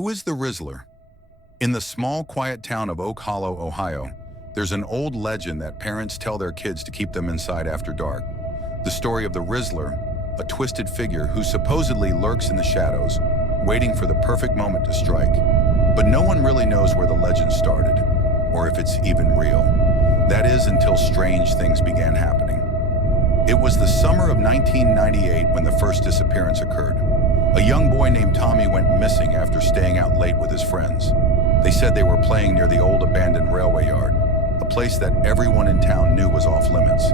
Who is the Rizzler? In the small, quiet town of Oak Hollow, Ohio, there's an old legend that parents tell their kids to keep them inside after dark. The story of the Rizzler, a twisted figure who supposedly lurks in the shadows, waiting for the perfect moment to strike. But no one really knows where the legend started, or if it's even real. That is, until strange things began happening. It was the summer of 1998 when the first disappearance occurred. A young boy named Tommy went missing after staying out late with his friends. They said they were playing near the old abandoned railway yard, a place that everyone in town knew was off limits.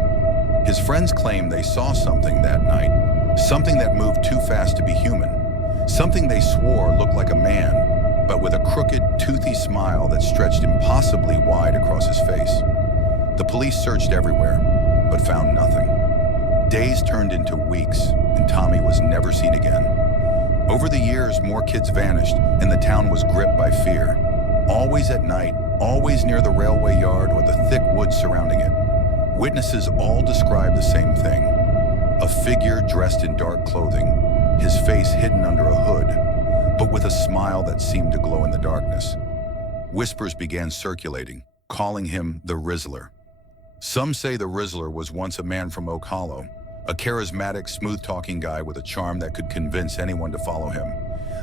His friends claimed they saw something that night, something that moved too fast to be human, something they swore looked like a man, but with a crooked, toothy smile that stretched impossibly wide across his face. The police searched everywhere, but found nothing. Days turned into weeks, and Tommy was never seen again. Over the years, more kids vanished, and the town was gripped by fear. Always at night, always near the railway yard or the thick woods surrounding it. Witnesses all described the same thing. A figure dressed in dark clothing, his face hidden under a hood, but with a smile that seemed to glow in the darkness. Whispers began circulating, calling him the Rizzler. Some say the Rizzler was once a man from Oak Hollow, a charismatic, smooth-talking guy with a charm that could convince anyone to follow him.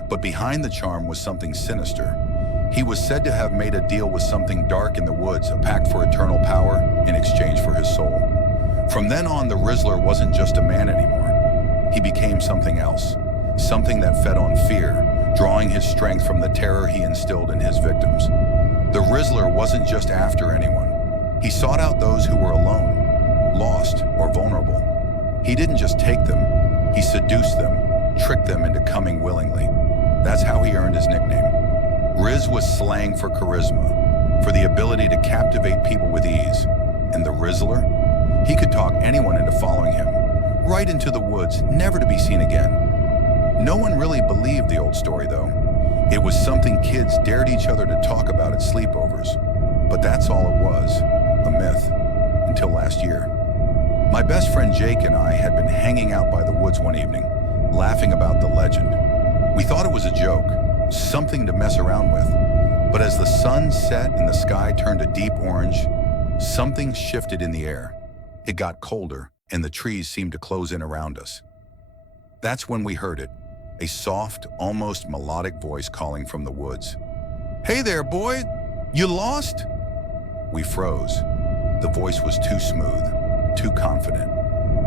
But behind the charm was something sinister. He was said to have made a deal with something dark in the woods, a pact for eternal power in exchange for his soul. From then on, the Rizzler wasn't just a man anymore. He became something else, something that fed on fear, drawing his strength from the terror he instilled in his victims. The Rizzler wasn't just after anyone. He sought out those who were alone, lost, or vulnerable. He didn't just take them, he seduced them, tricked them into coming willingly. That's how he earned his nickname. Riz was slang for charisma, for the ability to captivate people with ease. And the Rizzler? He could talk anyone into following him, right into the woods, never to be seen again. No one really believed the old story, though. It was something kids dared each other to talk about at sleepovers. But that's all it was, a myth, until last year. My best friend Jake and I had been hanging out by the woods one evening, laughing about the legend. We thought it was a joke, something to mess around with. But as the sun set and the sky turned a deep orange, something shifted in the air. It got colder, and the trees seemed to close in around us. That's when we heard it, a soft, almost melodic voice calling from the woods. "Hey there, boy! You lost?" We froze. The voice was too smooth, too confident.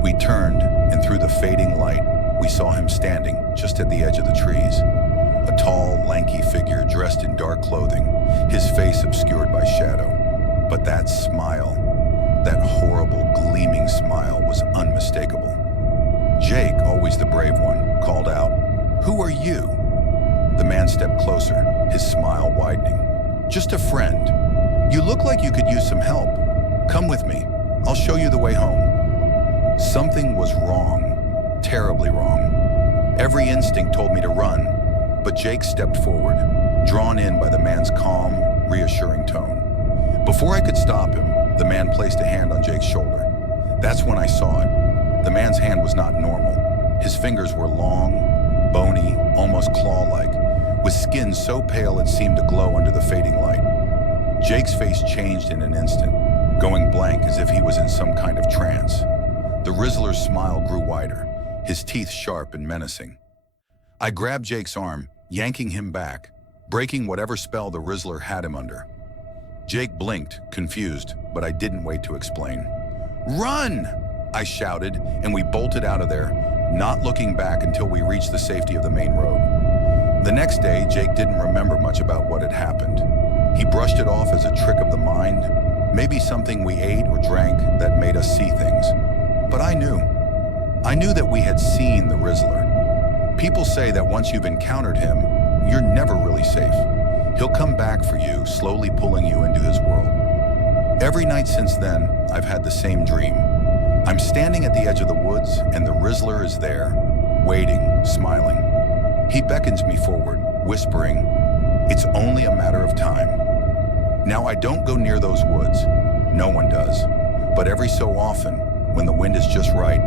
We turned, and through the fading light, we saw him standing just at the edge of the trees. A tall, lanky figure dressed in dark clothing, his face obscured by shadow. But that smile, that horrible, gleaming smile, was unmistakable. Jake, always the brave one, called out, "Who are you?" The man stepped closer, his smile widening. "Just a friend. You look like you could use some help. Come with me. I'll show you the way home." Something was wrong, terribly wrong. Every instinct told me to run, but Jake stepped forward, drawn in by the man's calm, reassuring tone. Before I could stop him, the man placed a hand on Jake's shoulder. That's when I saw it. The man's hand was not normal. His fingers were long, bony, almost claw-like, with skin so pale it seemed to glow under the fading light. Jake's face changed in an instant, going blank as if he was in some kind of trance. The Rizzler's smile grew wider, his teeth sharp and menacing. I grabbed Jake's arm, yanking him back, breaking whatever spell the Rizzler had him under. Jake blinked, confused, but I didn't wait to explain. "Run!" I shouted, and we bolted out of there, not looking back until we reached the safety of the main road. The next day, Jake didn't remember much about what had happened. He brushed it off as a trick of the mind, maybe something we ate or drank that made us see things. But I knew. I knew that we had seen the Rizzler. People say that once you've encountered him, you're never really safe. He'll come back for you, slowly pulling you into his world. Every night since then, I've had the same dream. I'm standing at the edge of the woods, and the Rizzler is there, waiting, smiling. He beckons me forward, whispering, "It's only a matter of time." Now, I don't go near those woods. No one does. But every so often, when the wind is just right,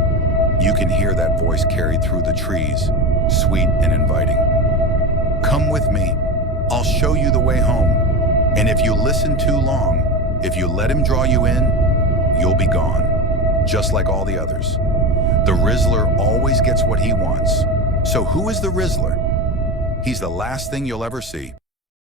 you can hear that voice carried through the trees, sweet and inviting. "Come with me. I'll show you the way home. And if you listen too long, if you let him draw you in, you'll be gone, just like all the others. The Rizzler always gets what he wants. So who is the Rizzler? He's the last thing you'll ever see.